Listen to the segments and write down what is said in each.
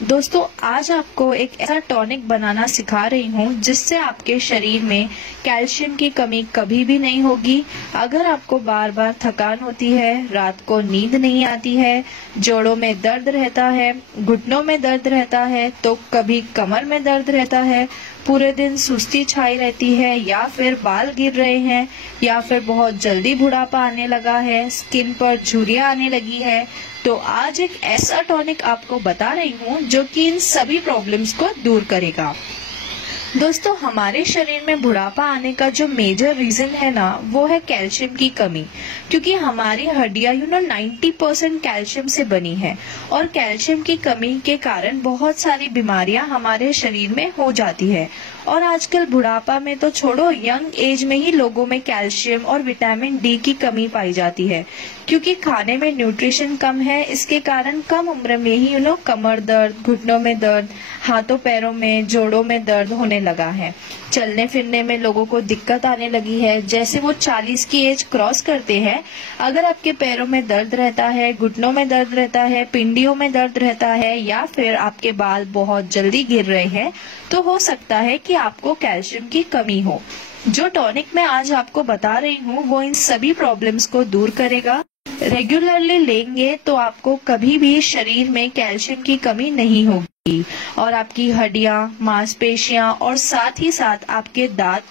दोस्तों आज आपको एक ऐसा टॉनिक बनाना सिखा रही हूँ जिससे आपके शरीर में कैल्शियम की कमी कभी भी नहीं होगी। अगर आपको बार बार थकान होती है, रात को नींद नहीं आती है, जोड़ों में दर्द रहता है, घुटनों में दर्द रहता है, तो कभी कमर में दर्द रहता है, पूरे दिन सुस्ती छाई रहती है, या फिर बाल गिर रहे हैं, या फिर बहुत जल्दी बुढ़ापा आने लगा है, स्किन पर झुर्रियां आने लगी है, तो आज एक ऐसा टॉनिक आपको बता रही हूँ जो कि इन सभी प्रॉब्लम्स को दूर करेगा। दोस्तों हमारे शरीर में बुढ़ापा आने का जो मेजर रीजन है ना, वो है कैल्शियम की कमी। क्योंकि हमारी हड्डियां 90% कैल्शियम से बनी है और कैल्शियम की कमी के कारण बहुत सारी बीमारियां हमारे शरीर में हो जाती है। और आजकल बुढ़ापा में तो छोड़ो, यंग एज में ही लोगों में कैल्शियम और विटामिन डी की कमी पाई जाती है। क्योंकि खाने में न्यूट्रिशन कम है, इसके कारण कम उम्र में ही कमर दर्द, घुटनों में दर्द, हाथों पैरों में, जोड़ों में दर्द होने लगा है। चलने फिरने में लोगों को दिक्कत आने लगी है। जैसे वो 40 की एज क्रॉस करते हैं, अगर आपके पैरों में दर्द रहता है, घुटनों में दर्द रहता है, पिंडियों में दर्द रहता है, या फिर आपके बाल बहुत जल्दी गिर रहे हैं, तो हो सकता है कि आपको कैल्शियम की कमी हो। जो टॉनिक मैं आज आपको बता रही हूँ वो इन सभी प्रॉब्लम्स को दूर करेगा। रेगुलरली लेंगे तो आपको कभी भी शरीर में कैल्शियम की कमी नहीं होगी और आपकी हड्डियां, मांसपेशियां और साथ ही साथ आपके दांत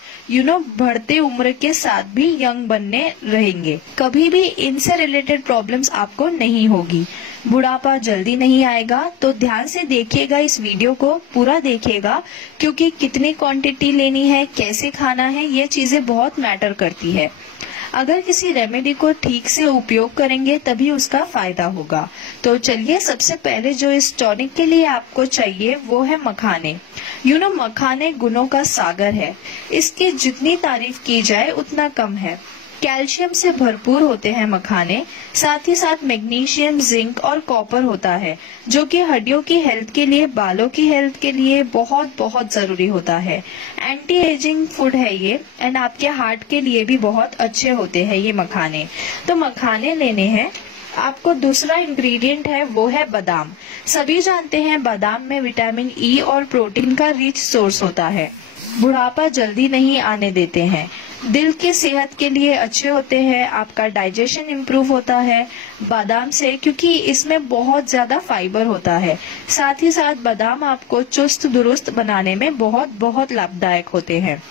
बढ़ते उम्र के साथ भी यंग बनने रहेंगे। कभी भी इनसे रिलेटेड प्रॉब्लम्स आपको नहीं होगी। बुढ़ापा जल्दी नहीं आएगा। तो ध्यान से देखिएगा, इस वीडियो को पूरा देखिएगा, क्योंकि कितनी क्वांटिटी लेनी है, कैसे खाना है, ये चीजें बहुत मैटर करती है। अगर किसी रेमेडी को ठीक से उपयोग करेंगे तभी उसका फायदा होगा। तो चलिए, सबसे पहले जो इस टॉनिक के लिए आपको चाहिए वो है मखाने। मखाने गुणों का सागर है। इसकी जितनी तारीफ की जाए उतना कम है। कैल्शियम से भरपूर होते हैं मखाने, साथ ही साथ मैग्नीशियम, जिंक और कॉपर होता है, जो कि हड्डियों की हेल्थ के लिए, बालों की हेल्थ के लिए बहुत बहुत जरूरी होता है। एंटी एजिंग फूड है ये, एंड आपके हार्ट के लिए भी बहुत अच्छे होते हैं ये मखाने। तो मखाने लेने हैं आपको। दूसरा इंग्रेडिएंट है वो है बादाम। सभी जानते हैं बादाम में विटामिन ई और प्रोटीन का रिच सोर्स होता है। बुढ़ापा जल्दी नहीं आने देते हैं, दिल की सेहत के लिए अच्छे होते हैं, आपका डाइजेशन इम्प्रूव होता है बादाम से, क्योंकि इसमें बहुत ज्यादा फाइबर होता है। साथ ही साथ बादाम आपको चुस्त दुरुस्त बनाने में बहुत बहुत लाभदायक होते हैं।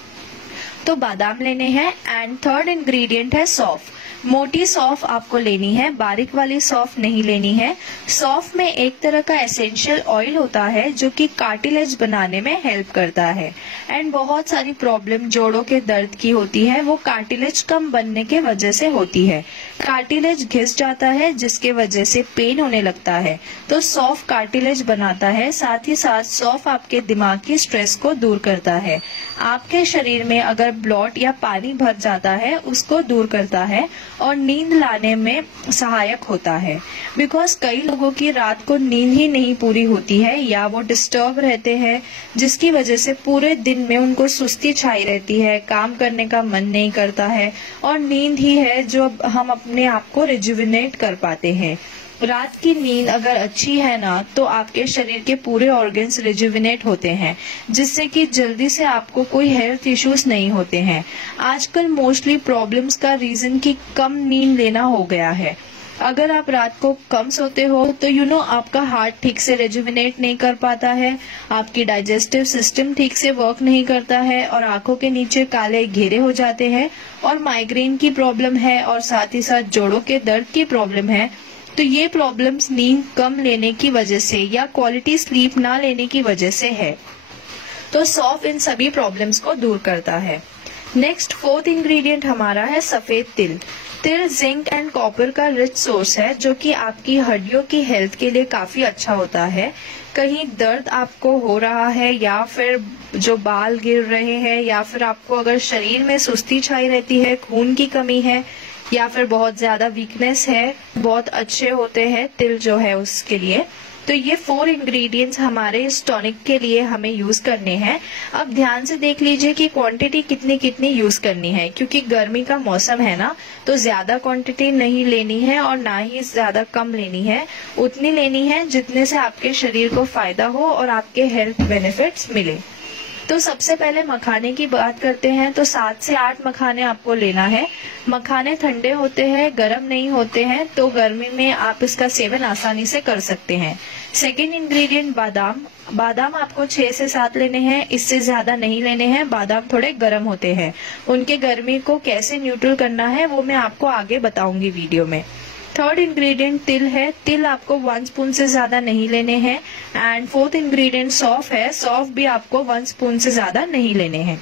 तो बादाम लेने हैं। एंड थर्ड इंग्रेडिएंट है सौंफ। मोटी सौंफ आपको लेनी है, बारीक वाली सौंफ नहीं लेनी है। सौंफ में एक तरह का एसेंशियल ऑयल होता है जो कि कार्टिलेज बनाने में हेल्प करता है। एंड बहुत सारी प्रॉब्लम जोड़ों के दर्द की होती है, वो कार्टिलेज कम बनने के वजह से होती है। कार्टिलेज घिस जाता है जिसके वजह से पेन होने लगता है। तो सौंफ कार्टिलेज बनाता है। साथ ही साथ सौंफ आपके दिमाग की स्ट्रेस को दूर करता है। आपके शरीर में अगर ब्लॉट या पानी भर जाता है उसको दूर करता है और नींद लाने में सहायक होता है। बिकॉज कई लोगों की रात को नींद ही नहीं पूरी होती है, या वो डिस्टर्ब रहते हैं, जिसकी वजह से पूरे दिन में उनको सुस्ती छाई रहती है, काम करने का मन नहीं करता है, और नींद ही है जो हम अपने आप को रिजुविनेट कर पाते हैं। रात की नींद अगर अच्छी है ना, तो आपके शरीर के पूरे ऑर्गन्स रिजुविनेट होते हैं, जिससे कि जल्दी से आपको कोई हेल्थ इश्यूज नहीं होते हैं। आजकल मोस्टली प्रॉब्लम्स का रीजन कि कम नींद लेना हो गया है। अगर आप रात को कम सोते हो तो आपका हार्ट ठीक से रिजुविनेट नहीं कर पाता है, आपकी डाइजेस्टिव सिस्टम ठीक से वर्क नहीं करता है, और आंखों के नीचे काले घेरे हो जाते हैं, और माइग्रेन की प्रॉब्लम है, और साथ ही साथ जोड़ों के दर्द की प्रॉब्लम है। तो ये प्रॉब्लम्स नींद कम लेने की वजह से या क्वालिटी स्लीप ना लेने की वजह से है। तो सौंफ इन सभी प्रॉब्लम्स को दूर करता है। नेक्स्ट फोर्थ इंग्रेडिएंट हमारा है सफेद तिल। तिल जिंक एंड कॉपर का रिच सोर्स है, जो कि आपकी हड्डियों की हेल्थ के लिए काफी अच्छा होता है। कहीं दर्द आपको हो रहा है, या फिर जो बाल गिर रहे हैं, या फिर आपको अगर शरीर में सुस्ती छाई रहती है, खून की कमी है, या फिर बहुत ज्यादा वीकनेस है, बहुत अच्छे होते हैं तिल जो है उसके लिए। तो ये 4 इंग्रेडिएंट्स हमारे इस टॉनिक के लिए हमें यूज करने हैं। अब ध्यान से देख लीजिए कि क्वांटिटी कितनी कितनी यूज करनी है, क्योंकि गर्मी का मौसम है ना, तो ज्यादा क्वांटिटी नहीं लेनी है और ना ही ज्यादा कम लेनी है। उतनी लेनी है जितने से आपके शरीर को फायदा हो और आपके हेल्थ बेनिफिट्स मिले। तो सबसे पहले मखाने की बात करते हैं। तो 7 से 8 मखाने आपको लेना है। मखाने ठंडे होते हैं, गर्म नहीं होते हैं, तो गर्मी में आप इसका सेवन आसानी से कर सकते हैं। सेकेंड इंग्रेडिएंट बादाम। बादाम आपको 6 से 7 लेने हैं, इससे ज्यादा नहीं लेने हैं। बादाम थोड़े गर्म होते हैं, उनके गर्मी को कैसे न्यूट्रल करना है वो मैं आपको आगे बताऊंगी वीडियो में। थर्ड इंग्रेडिएंट तिल है। तिल आपको 1 स्पून से ज्यादा नहीं लेने हैं। एंड फोर्थ इंग्रेडिएंट सौंफ है। सौंफ भी आपको 1 स्पून से ज्यादा नहीं लेने हैं।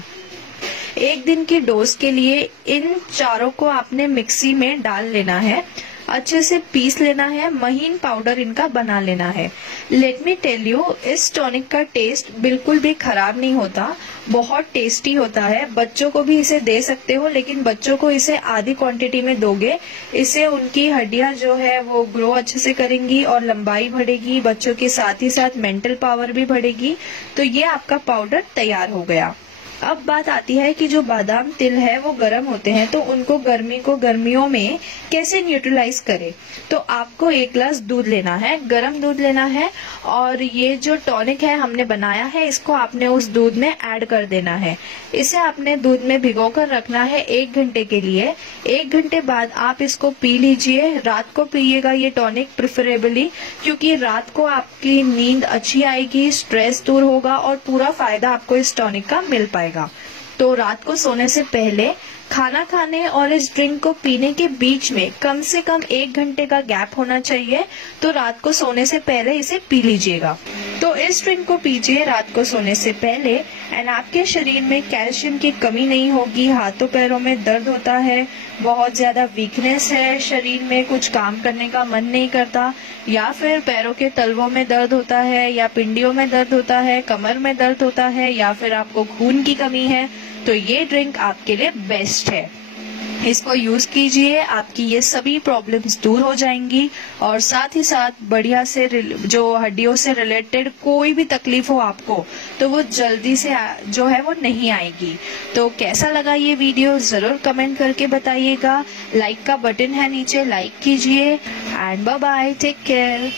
एक दिन की डोज के लिए इन चारों को आपने मिक्सी में डाल लेना है, अच्छे से पीस लेना है, महीन पाउडर इनका बना लेना है। लेट मी टेल यू, इस टॉनिक का टेस्ट बिल्कुल भी खराब नहीं होता, बहुत टेस्टी होता है। बच्चों को भी इसे दे सकते हो, लेकिन बच्चों को इसे आधी क्वांटिटी में दोगे, इससे उनकी हड्डियां जो है वो ग्रो अच्छे से करेंगी और लंबाई बढ़ेगी, बच्चों के साथ ही साथ मेंटल पावर भी बढ़ेगी। तो ये आपका पाउडर तैयार हो गया। अब बात आती है कि जो बादाम तिल है वो गर्म होते हैं, तो उनको गर्मियों में कैसे न्यूट्रलाइज करें। तो आपको 1 ग्लास दूध लेना है, गर्म दूध लेना है, और ये जो टॉनिक है हमने बनाया है इसको आपने उस दूध में ऐड कर देना है। इसे आपने दूध में भिगोकर रखना है 1 घंटे के लिए। 1 घंटे बाद आप इसको पी लीजिए। रात को पिएगा ये टॉनिक प्रिफरेबली, क्योंकि रात को आपकी नींद अच्छी आएगी, स्ट्रेस दूर होगा और पूरा फायदा आपको इस टॉनिक का मिल पाएगा। तो रात को सोने से पहले खाना खाने और इस ड्रिंक को पीने के बीच में कम से कम 1 घंटे का गैप होना चाहिए। तो रात को सोने से पहले इसे पी लीजिएगा। तो इस ड्रिंक को पीजिए रात को सोने से पहले, एंड आपके शरीर में कैल्शियम की कमी नहीं होगी। हाथों पैरों में दर्द होता है, बहुत ज्यादा वीकनेस है, शरीर में कुछ काम करने का मन नहीं करता, या फिर पैरों के तलवों में दर्द होता है, या पिंडियों में दर्द होता है, कमर में दर्द होता है, या फिर आपको खून की कमी है, तो ये ड्रिंक आपके लिए बेस्ट है। इसको यूज कीजिए, आपकी ये सभी प्रॉब्लम्स दूर हो जाएंगी, और साथ ही साथ बढ़िया से जो हड्डियों से रिलेटेड कोई भी तकलीफ हो आपको, तो वो जल्दी से जो है वो नहीं आएगी। तो कैसा लगा ये वीडियो जरूर कमेंट करके बताइएगा। लाइक का बटन है नीचे, लाइक कीजिए, and bye bye, take care.